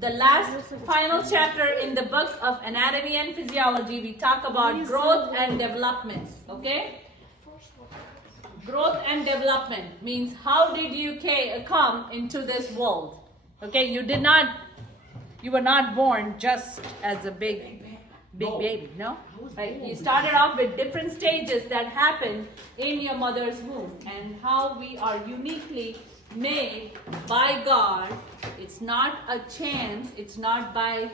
the last final chapter in the book of Anatomy and Physiology, we talk about growth and development. Okay? Growth and development means how did you come into this world? Okay, you were not born just as a big baby, no? Right? You started off with different stages that happened in your mother's womb, and how we are uniquely made by God. It's not a chance, it's not by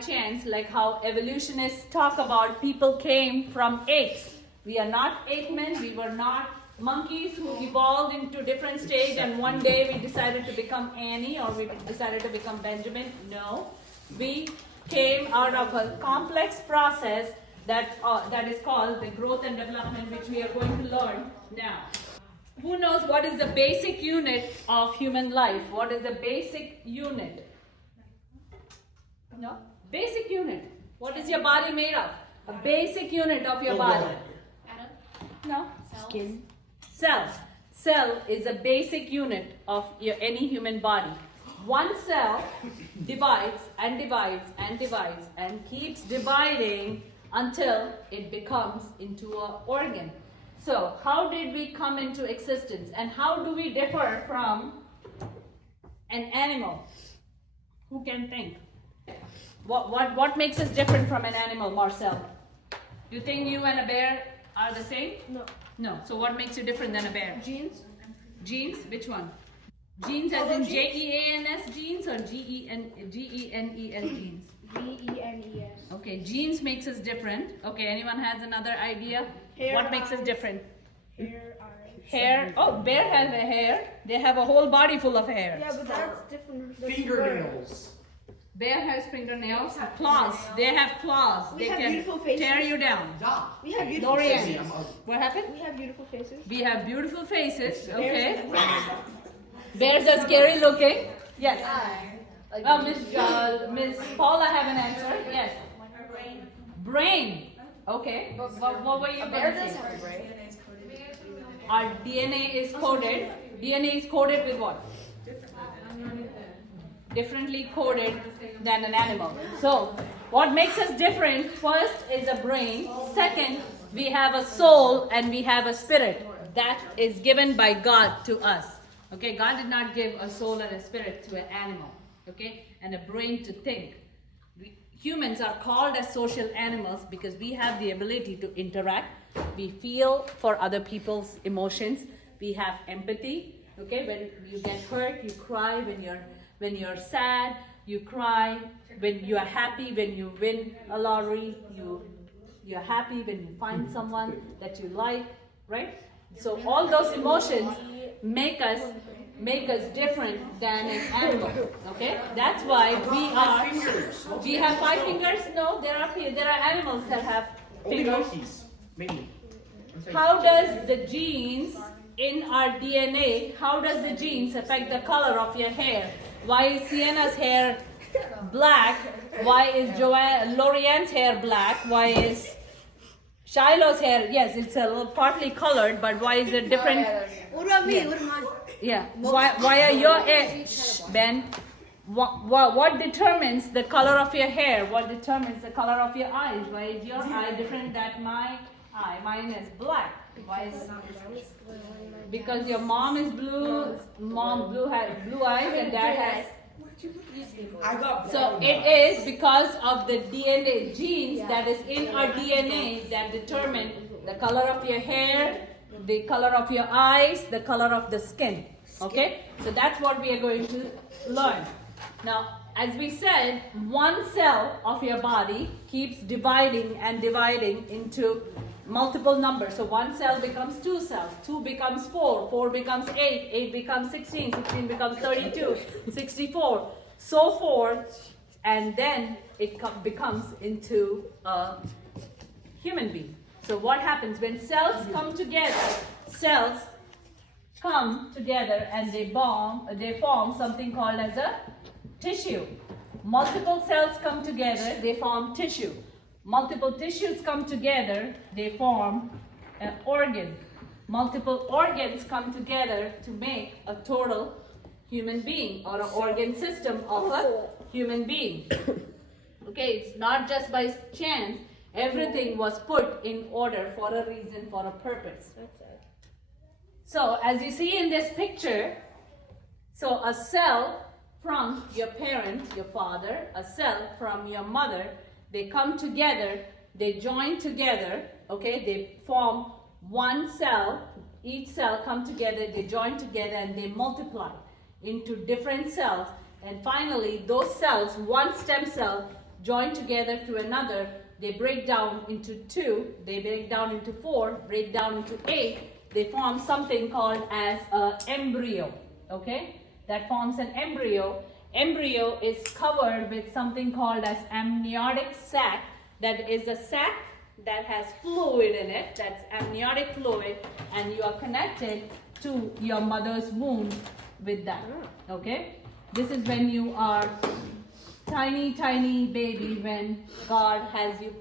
chance, like how evolutionists talk about people came from apes. We are not ape men, we were not monkeys who evolved into different stage and one day we decided to become Annie or we decided to become Benjamin. No, we came out of a complex process that is called the growth and development, which we are going to learn now. Who knows what is the basic unit of human life? What is the basic unit? No? Basic unit. What is your body made of? A basic unit of your body. No? Skin. Cell. Cell is a basic unit of any human body. One cell divides and divides and divides and keeps dividing until it becomes into an organ. So, how did we come into existence and how do we differ from an animal? Who can think? What makes us different from an animal, Marcel? Do you think you and a bear are the same? No. No. So what makes you different than a bear? Genes. Genes? Which one? Genes as in Jeans genes or Genel genes? Genes. Okay, genes makes us different. Okay, anyone has another idea? Hair, What makes us eyes. different? Hair, eyes. Hair. Oh, bear has a hair. They have a whole body full of hair. Yeah, but that's different. That's Fingernails. Bear has fingernails. Claws. They have claws. We They have can beautiful faces. tear you down. Yeah. We have beautiful Lorian. faces. What happened? We have beautiful faces. We have beautiful faces. Bears Okay. have- Bears are scary looking. Yes. Miss Paula have an answer. Yes. Brain. Okay. What were you going to say? a brain. Our DNA is coded. DNA is coded with what? Differently coded than an animal. So, what makes us different? First is a brain. Second, we have a soul and we have a spirit. That is given by God to us. Okay, God did not give a soul and a spirit to an animal. Okay, and a brain to think. Humans are called as social animals because we have the ability to interact. We feel for other people's emotions. We have empathy. Okay, when you get hurt, you cry. When you're sad, you cry. When you are happy, when you win a lottery, you're happy when you find someone that you like, right? So all those emotions make us different than an animal. Okay, that's why we have 5 fingers. No, there are animals that have Only fingers. monkeys. Maybe. How does the genes in our DNA? How does the genes affect the color of your hair? Why is Sienna's hair black? Why is Lorian's hair black? Why is Shiloh's hair? Yes, it's a little partly colored, but why is it different? What about me? What am I? Yeah. Why are your hair, Ben? What determines the color of your hair? What determines the color of your eyes? Why is your eye different than my eye? Mine is black. Why is because your mom is blue, has blue eyes, and dad has. I got So it is because of the DNA genes that is in our DNA that determine the color of your hair, the color of your eyes, the color of the skin. Okay? So that's what we are going to learn. Now, as we said, one cell of your body keeps dividing and dividing into multiple numbers. So one cell becomes 2 cells, 2 becomes 4, 4 becomes 8, 8 becomes 16, 16 becomes 32, 64, so forth, and then it becomes into a human being. So what happens when cells come together? Cells come together and they form something called as a tissue. Multiple cells come together, they form tissue. Multiple tissues come together, they form an organ. Multiple organs come together to make a total human being or an organ system of a human being. Okay, it's not just by chance. Everything was put in order for a reason, for a purpose. That's it. So as you see in this picture, so a cell from your parent, your father, a cell from your mother, they come together, they join together, okay, they form one cell, each cell come together, they join together and they multiply into different cells, and finally those cells, one stem cell join together to another, they break down into 2, they break down into 4, break down into 8, they form something called as an embryo, okay? That forms an embryo. Embryo is covered with something called as amniotic sac. That is a sac that has fluid in it, that's amniotic fluid, and you are connected to your mother's womb with that, okay? This is when you are tiny baby, when God has you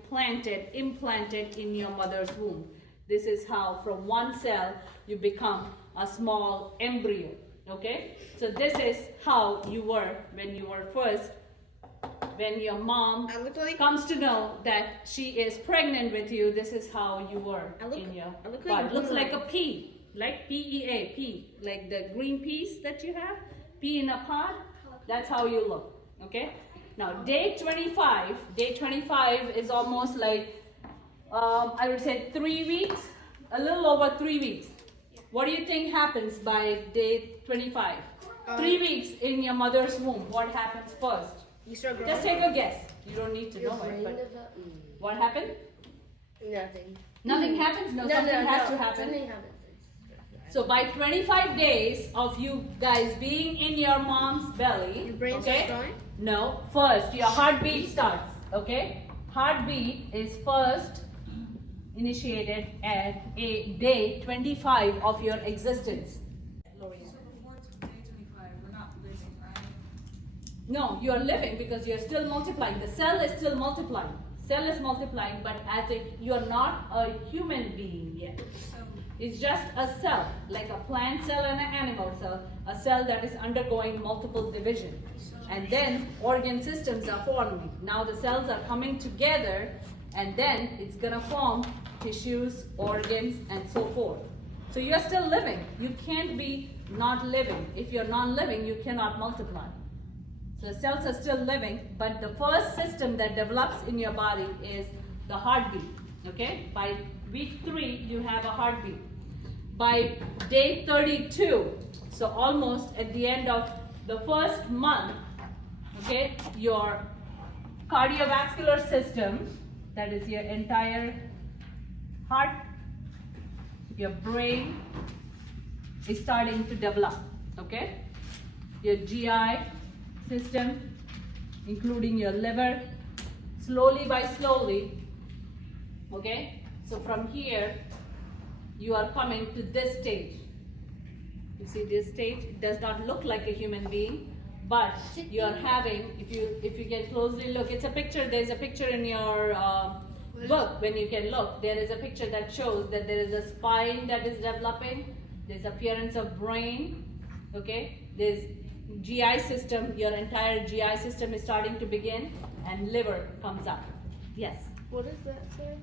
implanted in your mother's womb. This is how from one cell you become a small embryo, okay? So this is how you were when you were first, when your mom I look like comes to know that she is pregnant with you. This is how you were in your I look body. like Looks like a Boomerang. pea, like PEA, pea, like the green peas that you have, pea in a pod. That's how you look, okay? Now day 25 is almost like I would say 3 weeks, a little over 3 weeks. What do you think happens by day 25? 3 weeks in your mother's womb. What happens first? you start growing. Just take a guess. You don't need to know it, but what happened? Nothing. Nothing happens? No, something has to happen. Something happens. So by 25 days of you guys being in your mom's belly, Your brain okay? starts growing? No, first your heartbeat starts, okay? Heartbeat is first initiated at a day 25 of your existence. So before day 25, we're not living, right? No, you're living because you're still multiplying. The cell is still multiplying. Cell is multiplying, but as if you're not a human being yet. So It's just a cell, like a plant cell and an animal cell, a cell that is undergoing multiple division. And then organ systems are forming. Now the cells are coming together, and then it's gonna form tissues, organs, and so forth. So you're still living. You can't be not living. If you're non-living, you cannot multiply. So the cells are still living, but the first system that develops in your body is the heartbeat. Okay? By week 3, you have a heartbeat. By day 32, so almost at the end of the first month, okay, your cardiovascular system, that is your entire heart, your brain is starting to develop, okay? Your GI system, including your liver, slowly by slowly, okay? So from here, you are coming to this stage. You see this stage? It does not look like a human being, but you are having, if you can closely look, it's a picture, there's a picture in your book, when you can look, there is a picture that shows that there is a spine that is developing, there's appearance of brain, okay? There's GI system, your entire GI system is starting to begin, and liver comes up. Yes. What is that, sir?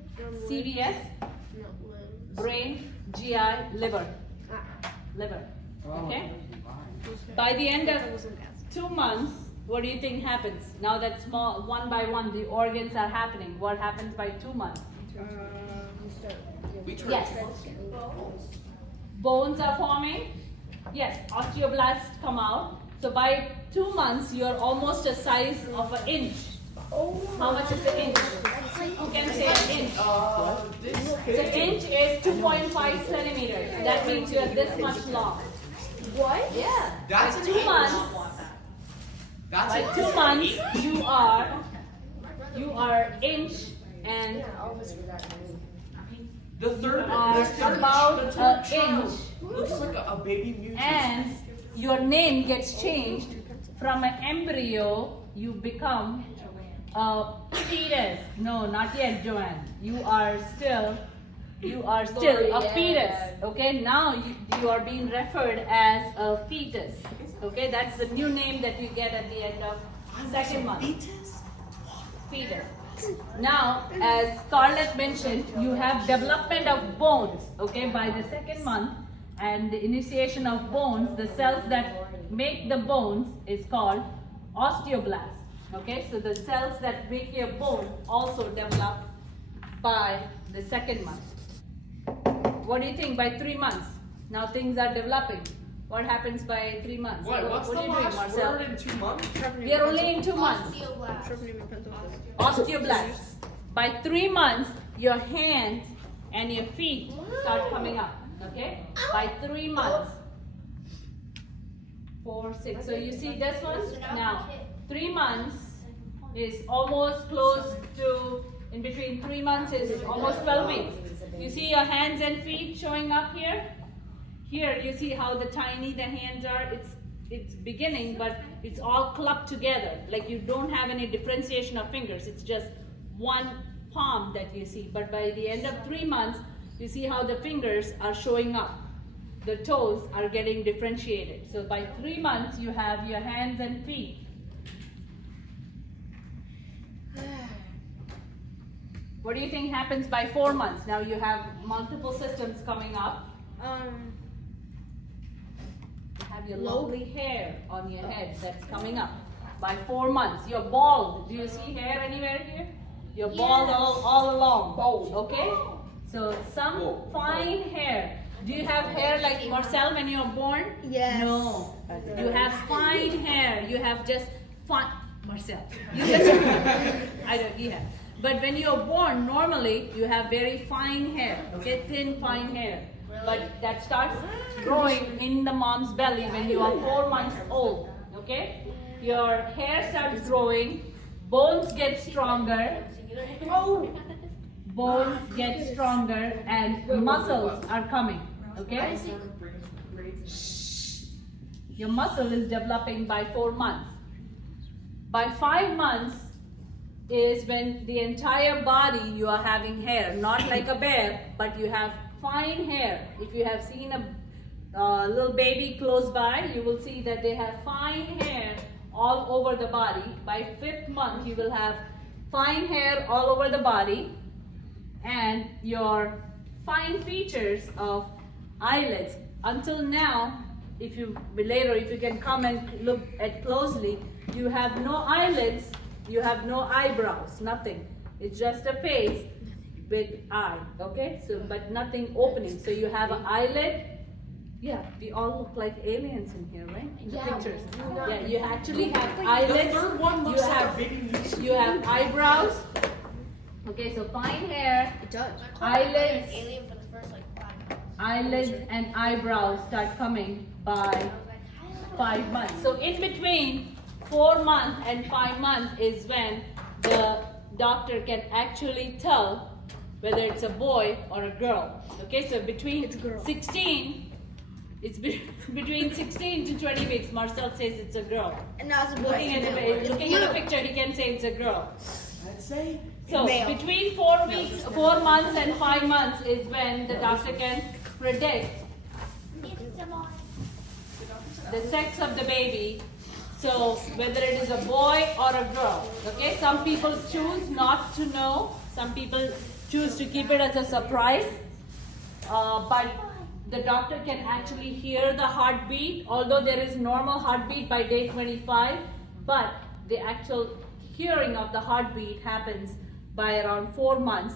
CVS, No, limbs. brain, GI, liver. Liver. Okay? By the end of 2 months, what do you think happens? Now that small, one by one, the organs are happening. What happens by 2 months? We turn Yes. Bones are forming. Yes, osteoblasts come out. So by 2 months, you're almost the size of an inch. How much is an inch? Who can say an inch? So inch is 2.5 centimeters. That means you're this much long. What? Yeah. That's By an 2 inch. months. That's By it. 2 months, you are inch and All of us forgot. The third, are the third, about the third an child inch. looks like a baby mutant. and your name gets changed from an embryo, you become a fetus. No, not yet, Joanne. You are still a fetus. Okay, now you are being referred as a fetus. Okay, that's the new name that you get at the end of second month. Fetus. Now, as Scarlett mentioned, you have development of bones, okay, by the second month, and the initiation of bones, the cells that make the bones is called osteoblast, okay, so the cells that make your bone also develop by the second month. What do you think by 3 months? Now things are developing. What happens by 3 months? What? What's what the are you doing, last Marcel? word in 2 months? We are only in 2 months. Osteoblasts. By 3 months, your hands and your feet start coming up. Okay? By 3 months. 4, 6. So you see this one? Now, 3 months is almost close to, in between 3 months is almost 12 weeks. You see your hands and feet showing up here? Here you see how the tiny the hands are. It's beginning, but it's all clubbed together. Like you don't have any differentiation of fingers. It's just one palm that you see. But by the end of 3 months, you see how the fingers are showing up. The toes are getting differentiated. So by 3 months, you have your hands and feet. What do you think happens by 4 months? Now you have multiple systems coming up. You have your lovely hair on your head that's coming up. By 4 months, you're bald. Do you see hair anywhere here? You're bald all along. Bald. Okay? So some fine hair. Do you have hair like Marcel when you're born? Yes. No. You have fine hair. You have just fine. Marcel. You just, I don't. Yeah. But when you're born, normally you have very fine hair. Okay, thin, fine hair. But that starts growing in the mom's belly when you are 4 months old. Okay, your hair starts growing, bones get stronger. Bones get stronger, and muscles are coming. Okay, your muscle is developing by 4 months. By 5 months is when the entire body you are having hair, not like a bear, but you have fine hair. If you have seen a little baby close by, you will see that they have fine hair all over the body. By 5th month, you will have fine hair all over the body, and your fine features of eyelids. Until now, if you can come and look at closely, you have no eyelids, you have no eyebrows, nothing. It's just a face with eye, okay? So, but nothing opening. So you have an eyelid. Yeah, we all look like aliens in here, right? In the pictures. Yeah, you actually have The eyelids. third one looks You like have- a baby Mewtwo. You have eyebrows. Okay, so fine hair, It does. eyelids, Alien for the first like 5 months. eyelids and eyebrows start coming by 5 months. So in between 4 months and 5 months is when the doctor can actually tell whether it's a boy or a girl. Okay, so between It's a girl. 16, between 16 to 20 weeks, Marcel says it's a girl. And now it's a boy. Looking at the picture, he can say it's a girl. I'd say So Male. between 4 weeks, 4 months and 5 months is when the doctor can predict the sex of the baby. So whether it is a boy or a girl. Okay, some people choose not to know. Some people choose to keep it as a surprise. But the doctor can actually hear the heartbeat, although there is normal heartbeat by day 25, but the actual hearing of the heartbeat happens by around 4 months.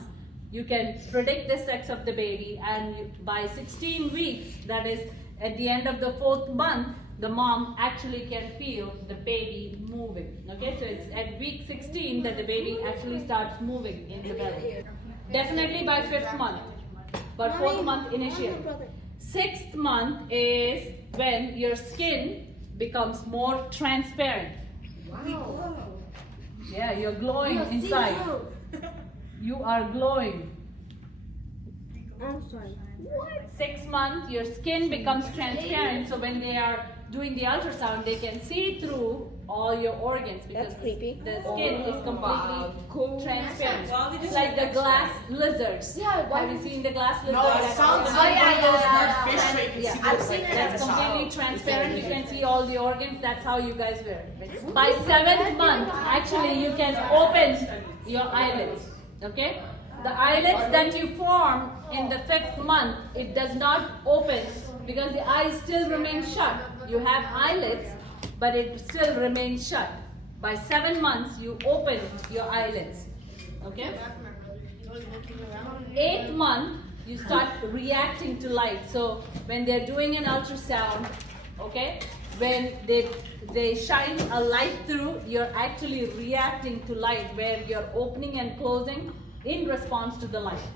You can predict the sex of the baby, and by 16 weeks, that is at the end of the 4th month, the mom actually can feel the baby moving. Okay, so it's at week 16 that the baby actually starts moving in the belly. Definitely by 5th month, but 4th month initially. 6th month is when your skin becomes more transparent. Wow. Yeah, you're glowing inside. You are glowing. I'm sorry. 6 months, your skin becomes transparent. So when they are doing the ultrasound, they can see through all your organs because That's creepy. the skin is completely transparent. Well, they It's just like the extra. glass lizards. Yeah, why Have you seen the glass lizard? No, it That's sounds all- like yeah, one of those yeah, weird yeah, fish yeah. where you can Yeah, see I've those seen like it. That's tentacles. completely transparent. You can see all the organs. That's how you guys wear it. By 7th month, actually, you can open your eyelids. Okay? The eyelids that you form in the 5th month, it does not open because the eyes still remain shut. You have eyelids, but it still remains shut. By 7 months, you open your eyelids. Okay? 8th month, you start reacting to light. So when they're doing an ultrasound, okay, when they shine a light through, you're actually reacting to light where you're opening and closing in response to the light.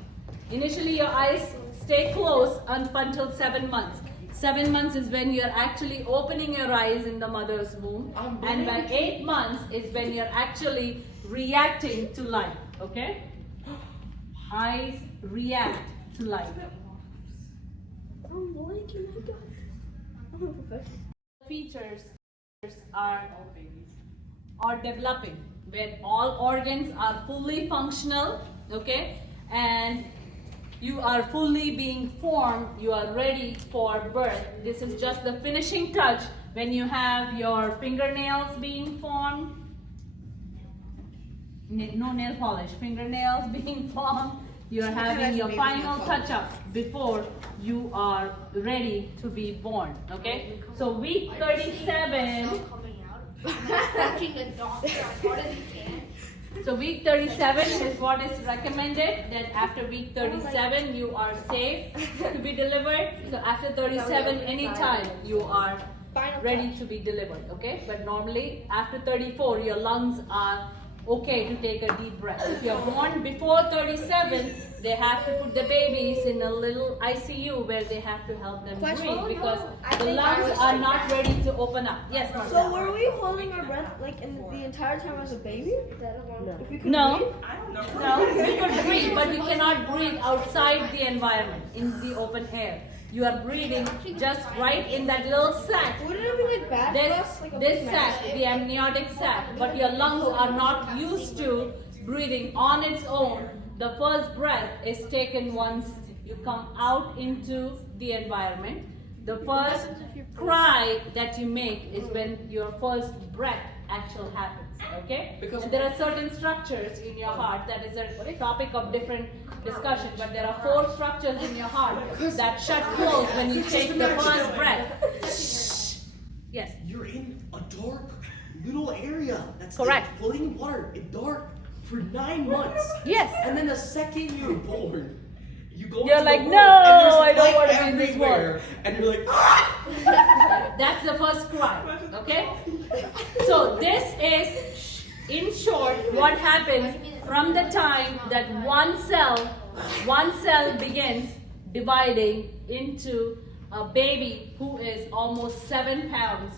Initially, your eyes stay closed until 7 months. 7 months is when you're actually opening your eyes in the mother's womb, and by 8 months is when you're actually reacting to light. Okay? Eyes react to light. I'm blinking, my God. I'm a professional. Features are developing where all organs are fully functional, okay, and you are fully being formed, you are ready for birth. This is just the finishing touch when you have your fingernails being formed. No nail polish, fingernails being formed. You are having your final touch up before you are ready to be born. Okay, so week 37. Coming out. Touching the doctor as hard as you can. So week 37 is what is recommended. That after week 37 you are safe to be delivered. So after 37 anytime you are ready to be delivered. Okay, but normally after 34 your lungs are okay to take a deep breath. If you're born before 37, they have to put the babies in a little ICU where they have to help them breathe because the lungs are not ready to open up. Yes, So Marcel. were we holding our breath like in the entire time as a baby? If we could No. breathe? I don't know. No, you could breathe, but you cannot breathe outside the environment, in the open air. You are breathing just right in that little sac. Wouldn't it be like bad for us? Like a This big sac, mass? the amniotic sac, but your lungs are not used to breathing on its own. The first breath is taken once you come out into the environment. The first cry that you make is when your first breath actually happens. Okay? Because- And there are certain structures in your heart that is a topic of different discussion, but there are 4 structures in your heart that shut close when you take the first breath. Yes. You're in a dark little area that's Correct. like, floating in water in dark for 9 months. Yes. And then the second you're born, you go You're into like, the no, world, and there's I don't light want to be in this everywhere, and you're like, ah! That's the first cry. Okay? So this is, in short, what happens from the time that one cell begins dividing into a baby who is almost 7 pounds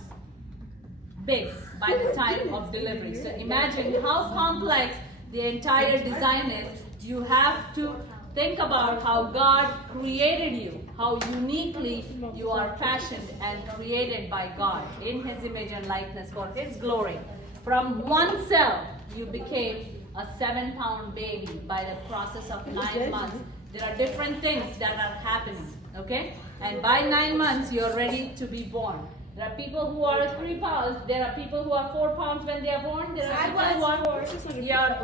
big by the time of delivery. So imagine how complex the entire design is. You have to think about how God created you, how uniquely you are fashioned and created by God in His image and likeness for His glory. From one cell, you became a 7-pound baby by the process of 9 months. There are different things that are happening, okay? And by 9 months, you're ready to be born. There are people who are 3 pounds. There are people who are 4 pounds when they are born. There are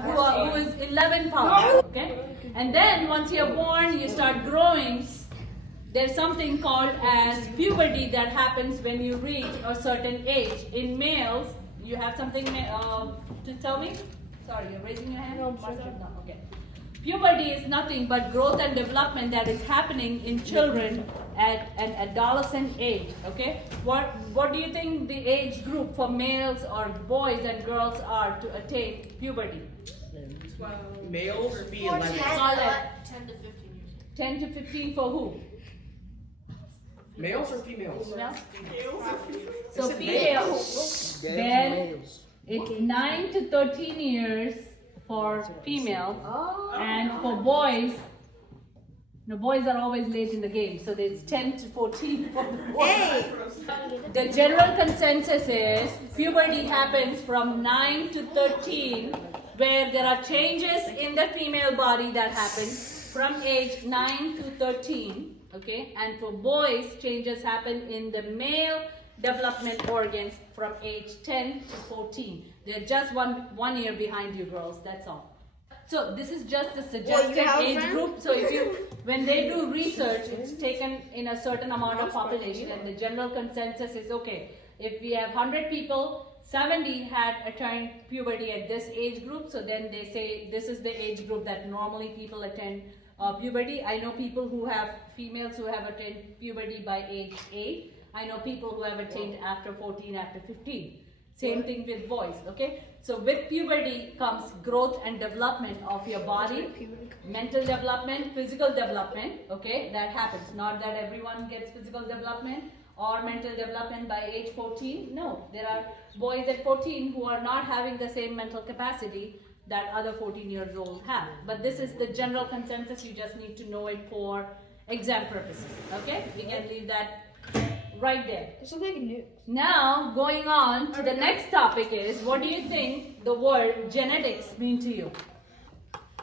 people who is 11 pounds. Okay, and then once you're born, you start growing. There's something called as puberty that happens when you reach a certain age. In males, you have something to tell me? Sorry, you're raising your hand. No, okay. Puberty is nothing but growth and development that is happening in children at an adolescent age. Okay, what do you think the age group for males or boys and girls are to attain puberty? Males would be 11. 10 to 15 years. 10 to 15 for who? Males or females? No? So females, then it's 9 to 13 years for female, and for boys No, boys are always late in the game, so it's 10 to 14 for the boys. Hey. The general consensus is puberty happens from 9 to 13, where there are changes in the female body that happen from age 9 to 13. Okay, and for boys, changes happen in the male development organs from age 10 to 14. They're just one year behind you girls, that's all. So this is just the suggested have a age friend? group. So if you, when they do research, it's taken in a certain amount of population, and the general consensus is okay. If we have 100 people, 70 had attained puberty at this age group. So then they say this is the age group that normally people attend puberty. I know people who have females who have attained puberty by age 8. I know people who have attained after 14, after 15. Same thing with boys, okay? So with puberty comes growth and development of your body, mental development, physical development, okay? That happens. Not that everyone gets physical development or mental development by age 14. No, there are boys at 14 who are not having the same mental capacity that other 14 years old have. But this is the general consensus. You just need to know it for exam purposes, okay? We can leave that right there. There's something new. Now, going on to the next topic is, what do you think the word genetics mean to you?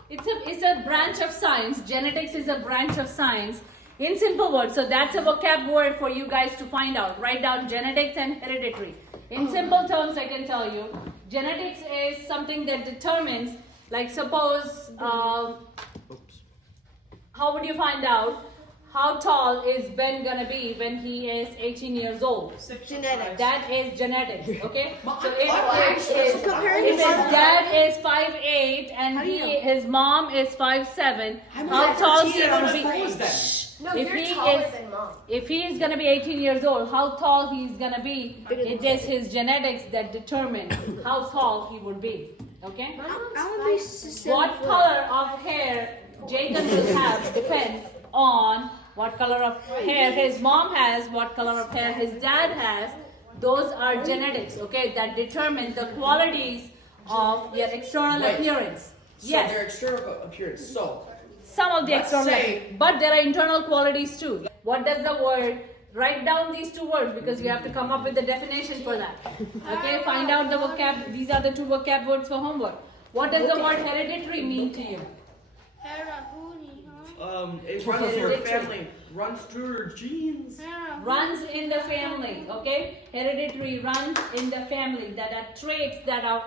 It's a branch of science. Genetics is a branch of science. In simple words, so that's a vocab word for you guys to find out. Write down genetics and hereditary. In simple terms, I can tell you, genetics is something that determines, like suppose, how would you find out how tall is Ben gonna be when he is 18 years old? Genetics. That is genetics, okay? So So comparing if his his dad is 5'8" and his mom is 5'7", how tall he would be? No, If you're he taller is- than mom. If he is gonna be 18 years old, how tall he's gonna be? It is his genetics that determine how tall he would be, okay? What color of hair Jacob will have depends on what color of hair his mom has, what color of hair his dad has. Those are genetics, okay, that determine the qualities of your external Wait. appearance. So Yes, their external appearance. So some of the let's external, say- but there are internal qualities too. What does the word? Write down these two words because you have to come up with the definition for that. Okay, find out the vocab. These are the two vocab words for homework. What does the word hereditary mean to you? it runs through your family, runs through your genes. Runs in the family, okay? Hereditary runs in the family. That are traits that are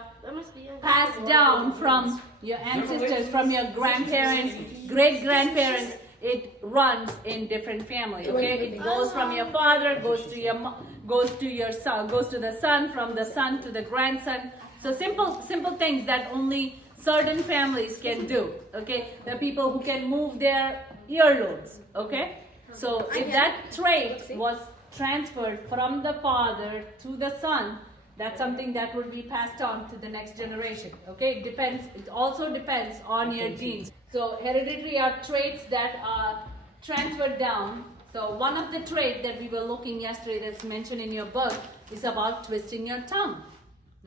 passed down from your ancestors, from your grandparents, great-grandparents. It runs in different family, okay? It goes from your father, goes to your son, goes to the son, from the son to the grandson. So simple things that only certain families can do, okay? The people who can move their earlobes, okay? So if that trait was transferred from the father to the son, that's something that would be passed on to the next generation, okay? It depends, it also depends on your genes. So hereditary are traits that are transferred down. So one of the traits that we were looking yesterday that's mentioned in your book is about twisting your tongue,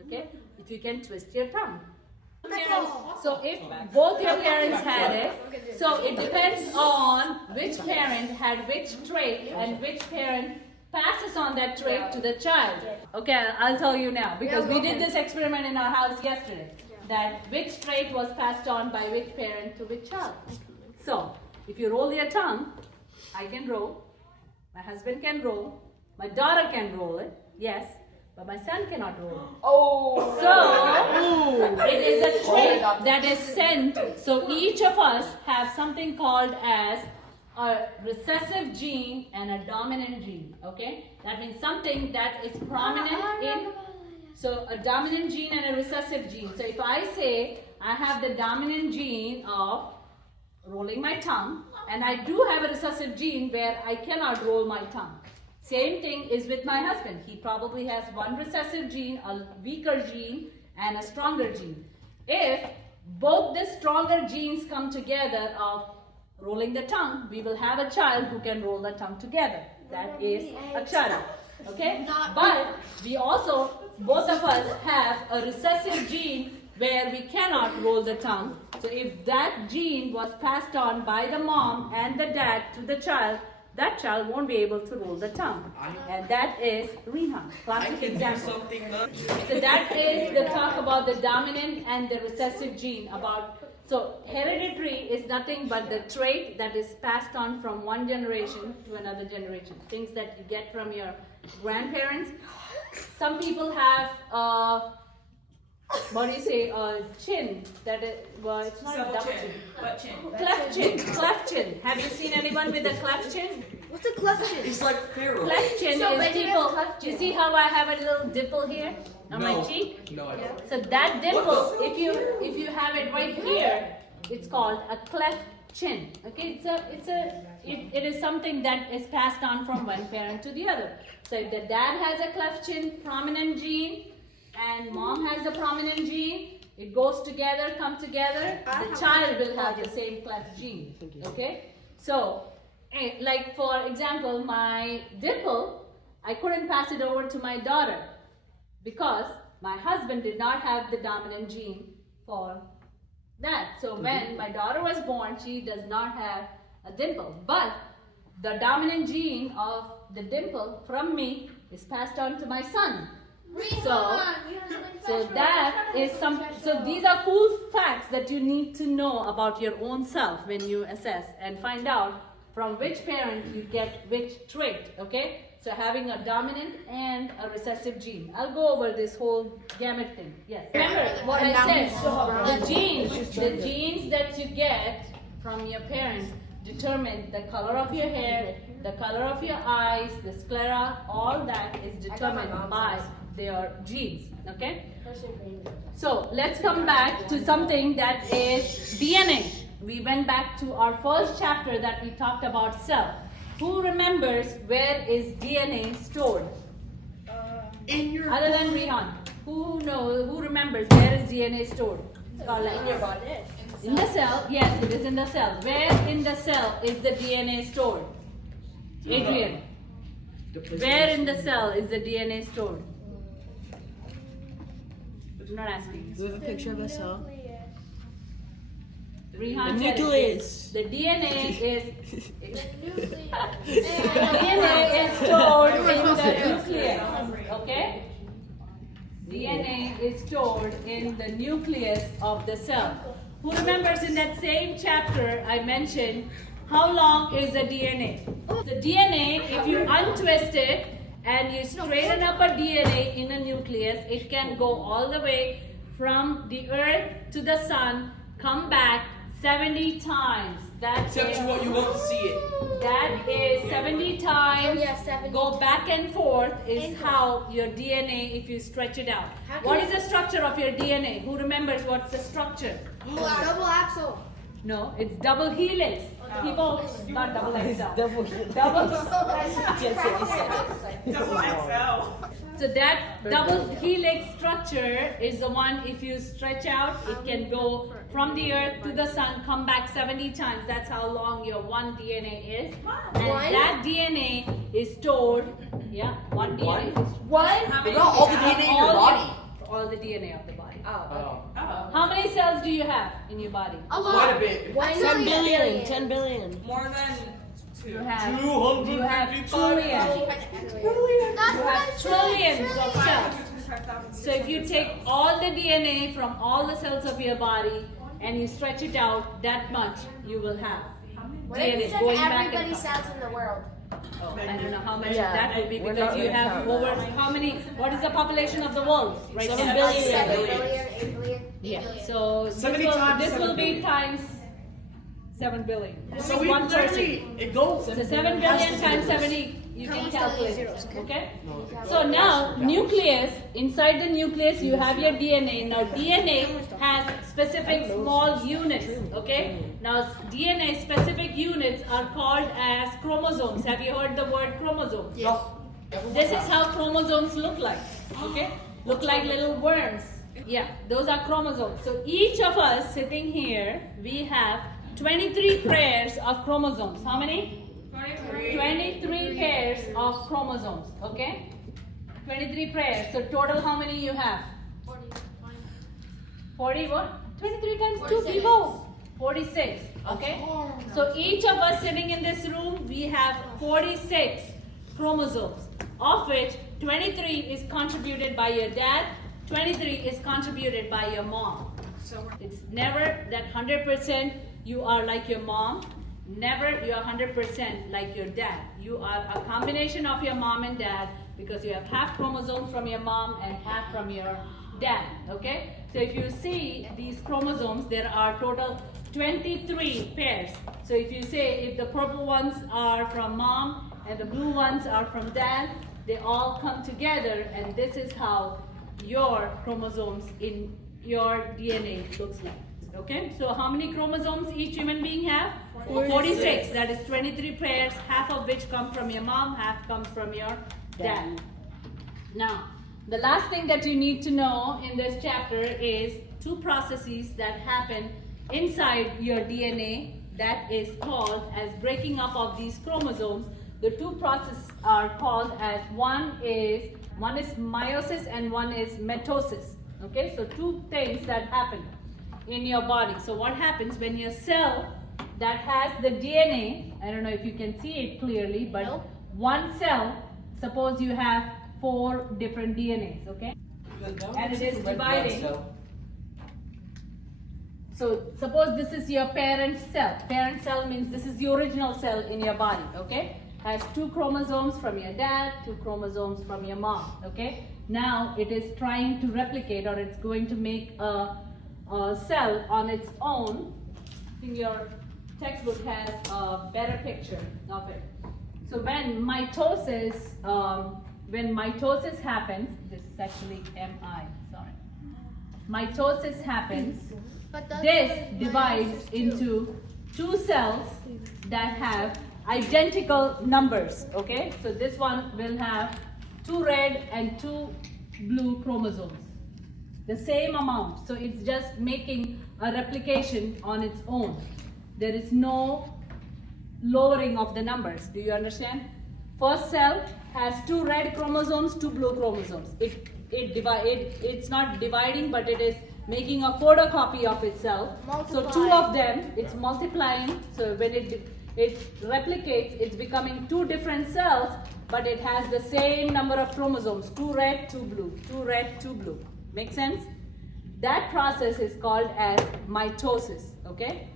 okay? If you can twist your tongue. So if both your parents had it, so it depends on which parent had which trait and which parent passes on that trait to the child. Okay, I'll tell you now because we did this experiment in our house yesterday. That which trait was passed on by which parent to which child. So if you roll your tongue, I can roll, my husband can roll, my daughter can roll it, yes, but my son cannot roll it. So it is a trait that is sent. So each of us have something called as a recessive gene and a dominant gene. Okay, that means something that is prominent in. So a dominant gene and a recessive gene. So if I say I have the dominant gene of rolling my tongue, and I do have a recessive gene where I cannot roll my tongue. Same thing is with my husband. He probably has one recessive gene, a weaker gene, and a stronger gene. If both the stronger genes come together of rolling the tongue, we will have a child who can roll the tongue together. That is Akshara. Okay? But we also, both of us have a recessive gene where we cannot roll the tongue. So if that gene was passed on by the mom and the dad to the child, that child won't be able to roll the tongue. And that is Rehan. Classic example. So that is the talk about the dominant and the recessive gene. So hereditary is nothing but the trait that is passed on from one generation to another generation. Things that you get from your grandparents. Some people have chin that is, well, it's not a double chin. Butt chin. Cleft chin. Have you seen anyone with a cleft chin? What's a question? It's like Pharaoh. Cleft chin So is when you people. have cleft Do you chin- see how I have a little dimple here on my cheek? No, I don't. So that dimple, if you have it right here, it's called a cleft chin. Okay, it is something that is passed on from one parent to the other. So if the dad has a cleft chin, prominent gene, and mom has a prominent gene, it goes together, come together. The child will have the same cleft gene. Okay, so like for example, my dimple, I couldn't pass it over to my daughter because my husband did not have the dominant gene for that. So when my daughter was born, she does not have a dimple. But the dominant gene of the dimple from me is passed on to my son. So that is so these are cool facts that you need to know about your own self when you assess and find out from which parent you get which trait, okay? So having a dominant and a recessive gene. I'll go over this whole gamut thing. Yes. Remember what I said. The genes that you get from your parents determine the color of your hair, the color of your eyes, the sclera, all that is determined by their genes, okay? So let's come back to something that is DNA. We went back to our first chapter that we talked about self. Who remembers where is DNA stored? In your Other than Rehan, who remembers where is DNA stored? In your body. In the cell, yes, it is in the cell. Where in the cell is the DNA stored? Adrian, where in the cell is the DNA stored? I'm not asking. Do we have a picture of a cell? Rehan The said it. nucleus. The DNA is DNA is stored in the nucleus. Okay? DNA is stored in the nucleus of the cell. Who remembers in that same chapter I mentioned how long is the DNA? The DNA, if you untwist it and you straighten up a DNA in a nucleus, it can go all the way from the earth to the sun, come back 70 times. Except what you won't see it. That is 70 times. Oh, yeah, 70. Go back and forth is how your DNA, if you stretch it out. What is the structure of your DNA? Who remembers what's the structure? Double axle. No, it's double helix. People, not double XL. Double XL. So that double helix structure is the one, if you stretch out, it can go from the earth to the sun, come back 70 times. That's how long your one DNA is. And that DNA is stored, yeah, one DNA. Not all the DNA in your body. All the DNA of the body. Oh. How many cells do you have in your body? Quite a bit. 10 billion. 10 billion. More than two. You have 255. trillions. You have trillions of cells. 225,000. So if you take all the DNA from all the cells of your body and you stretch it out that much, you will have DNA going back and everybody's forth. cells in the world? Oh, I don't know how much Yeah, that will be we're because not you gonna have count over how many? What is the population of the world right 7 now? billion. 7 billion, 8 billion, 8 Yeah. billion. So 70 times this 7 will be billion. times 7 billion. This So is we one person. literally, it goes. So 7 billion times 70, you can calculate it, okay? So now, nucleus, inside the nucleus you have your DNA. Now DNA has specific small units, okay? Now DNA specific units are called as chromosomes. Have you heard the word chromosome? Yes. This is how chromosomes look like, okay? Look like little worms. Yeah, those are chromosomes. So each of us sitting here, we have 23 pairs of chromosomes. How many? 23 pairs of chromosomes, okay? 23 pairs. So total how many you have? 40, 20. 40 what? 23 times 2 46. people. 46. Okay? So each of us sitting in this room, we have 46 chromosomes, of which 23 is contributed by your dad, 23 is contributed by your mom. So we're It's never that 100% you are like your mom, never you are 100% like your dad. You are a combination of your mom and dad because you have half chromosomes from your mom and half from your dad, okay? So if you see these chromosomes, there are total 23 pairs. So if you say if the purple ones are from mom and the blue ones are from dad, they all come together and this is how your chromosomes in your DNA looks like. Okay, so how many chromosomes each human being have? 46. That is 23 pairs, half of which come from your mom, half comes from your dad. Now, the last thing that you need to know in this chapter is two processes that happen inside your DNA that is called as breaking up of these chromosomes. The two processes are called as one is meiosis and one is mitosis. Okay, so two things that happen in your body. So what happens when your cell that has the DNA, I don't know if you can see it clearly, but Nope. one cell, suppose you have 4 different DNAs, okay? And it is dividing. So suppose this is your parent cell. Parent cell means this is the original cell in your body, okay? Has 2 chromosomes from your dad, 2 chromosomes from your mom, okay? Now it is trying to replicate, or it's going to make a cell on its own. I think your textbook has a better picture of it. So when mitosis happens, this is actually MI, sorry. Mitosis happens, But does this the divides meiosis too? into 2 cells that have identical numbers, okay? So this one will have 2 red and 2 blue chromosomes, the same amount. So it's just making a replication on its own. There is no lowering of the numbers. Do you understand? First cell has 2 red chromosomes, 2 blue chromosomes. It's not dividing, but it is making a photocopy of itself. So 2 of them, it's multiplying. So when it replicates, it's becoming 2 different cells, but it has the same number of chromosomes, 2 red, 2 blue, 2 red, 2 blue. Make sense? That process is called as mitosis, okay?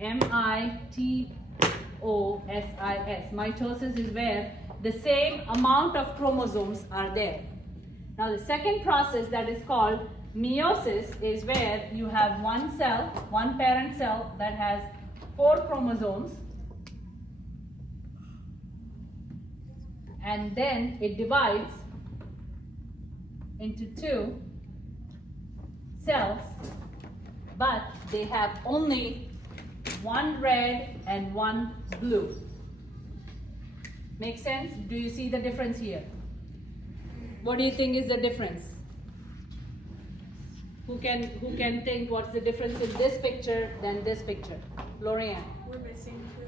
M-I-T-O-S-I-S. Mitosis is where the same amount of chromosomes are there. Now the second process that is called meiosis is where you have one cell, one parent cell that has 4 chromosomes, and then it divides into 2 cells, but they have only 1 red and 1 blue. Make sense? Do you see the difference here? What do you think is the difference? Who can think what's the difference in this picture than this picture? Lorianne. we're missing 2.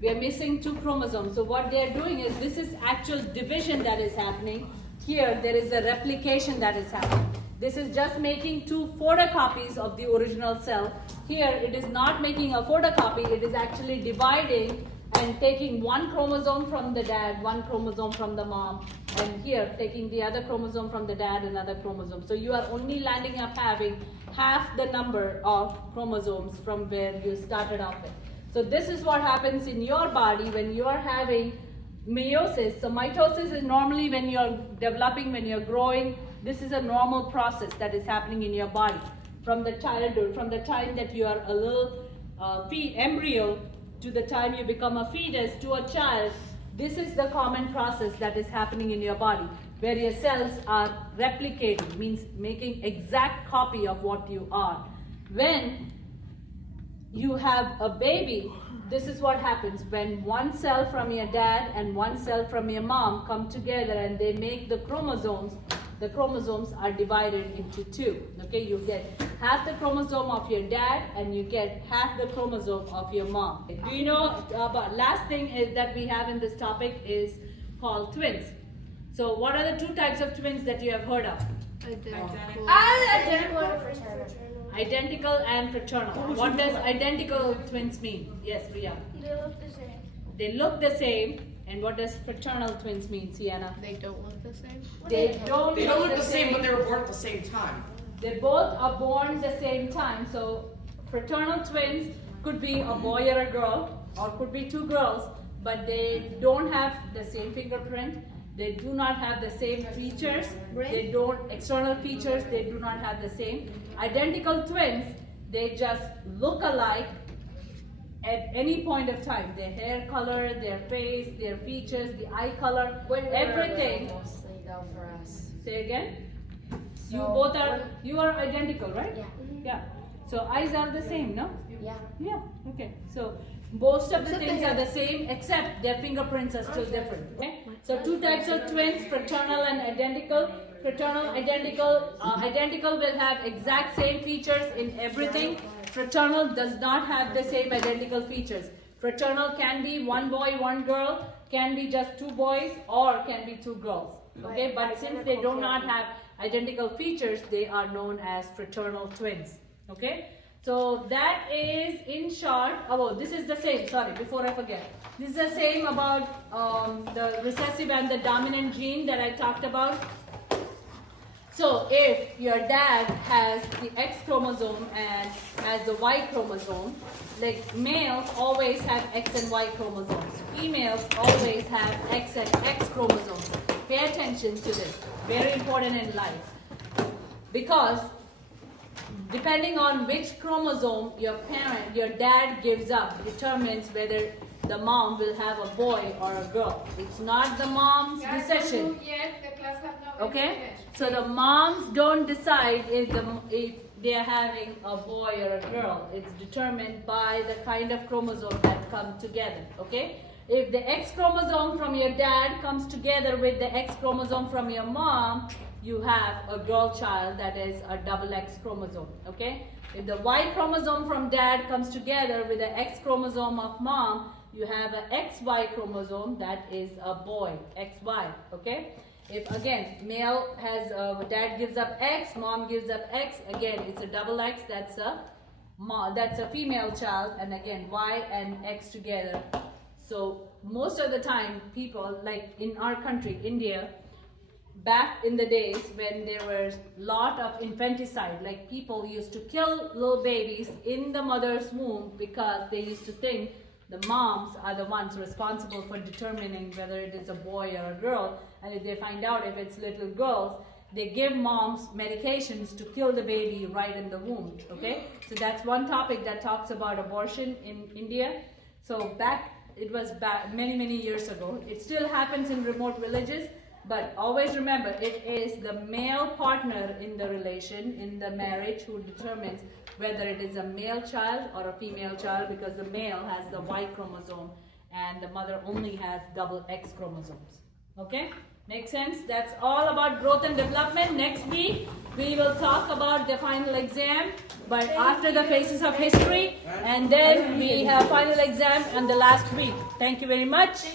We are missing 2 chromosomes. So what they are doing is, this is actual division that is happening. Here there is a replication that is happening. This is just making 2 photocopies of the original cell. Here it is not making a photocopy, it is actually dividing and taking 1 chromosome from the dad, 1 chromosome from the mom, and here taking the other chromosome from the dad, another chromosome. So you are only landing up having half the number of chromosomes from where you started off with. So this is what happens in your body when you are having meiosis. So mitosis is normally when you're developing, when you're growing. This is a normal process that is happening in your body from the childhood, from the time that you are a little embryo to the time you become a fetus to a child. This is the common process that is happening in your body, where your cells are replicating, means making exact copy of what you are. When you have a baby, this is what happens when 1 cell from your dad and 1 cell from your mom come together and they make the chromosomes. The chromosomes are divided into 2. Okay, you get half the chromosome of your dad and you get half the chromosome of your mom. Do you know about last thing is that we have in this topic is called twins. So what are the 2 types of twins that you have heard of? Identical and fraternal. What does identical twins mean? Yes, Priya. They look the same. They look the same. And what does fraternal twins mean, Sienna? They don't look the same. They don't look the same, but they were born at the same time. They both are born the same time. So fraternal twins could be a boy or a girl, or could be two girls, but they don't have the same fingerprint. They do not have the same features. They don't, external features, they do not have the same. Identical twins, they just look alike at any point of time. Their hair color, their face, their features, the eye color, everything. Mostly though for us. Say again. You So both are, you are identical, right? Yeah. Yeah. So eyes are the same, no? Yeah. Yeah. Okay. So most of the things are the same except their fingerprints are still different. Okay. So two types of twins: fraternal and identical. Fraternal, identical will have exact same features in everything. Fraternal does not have the same identical features. Fraternal can be one boy, one girl, can be just two boys, or can be two girls. Okay, but since they do not have identical features, they are known as fraternal twins. Okay, so that is in short. Oh, this is the same. Sorry, before I forget, this is the same about the recessive and the dominant gene that I talked about. So if your dad has the X chromosome and has the Y chromosome, like males always have X and Y chromosomes. Females always have X and X chromosomes. Pay attention to this. Very important in life. Because depending on which chromosome your dad gives up, determines whether the mom will have a boy or a girl. It's not the mom's decision. Okay? So the moms don't decide if they are having a boy or a girl. It's determined by the kind of chromosome that come together. Okay? If the X chromosome from your dad comes together with the X chromosome from your mom, you have a girl child that is a double X chromosome. Okay? If the Y chromosome from dad comes together with the X chromosome of mom, you have an XY chromosome that is a boy, XY. Okay? If again, male has, dad gives up X, mom gives up X, again, it's a double X, that's a female child, and again, Y and X together. So most of the time, people, like in our country, India, back in the days when there was a lot of infanticide, like people used to kill little babies in the mother's womb because they used to think the moms are the ones responsible for determining whether it is a boy or a girl. And if they find out if it's little girls, they give moms medications to kill the baby right in the womb. Okay? So that's one topic that talks about abortion in India. So it was back many years ago. It still happens in remote villages, but always remember, it is the male partner in the relation, in the marriage, who determines whether it is a male child or a female child, because the male has the Y chromosome and the mother only has double X chromosomes. Okay? Make sense? That's all about growth and development. Next week, we will talk about the final exam, but after the phases of history, and then we have final exam on the last week. Thank you very much.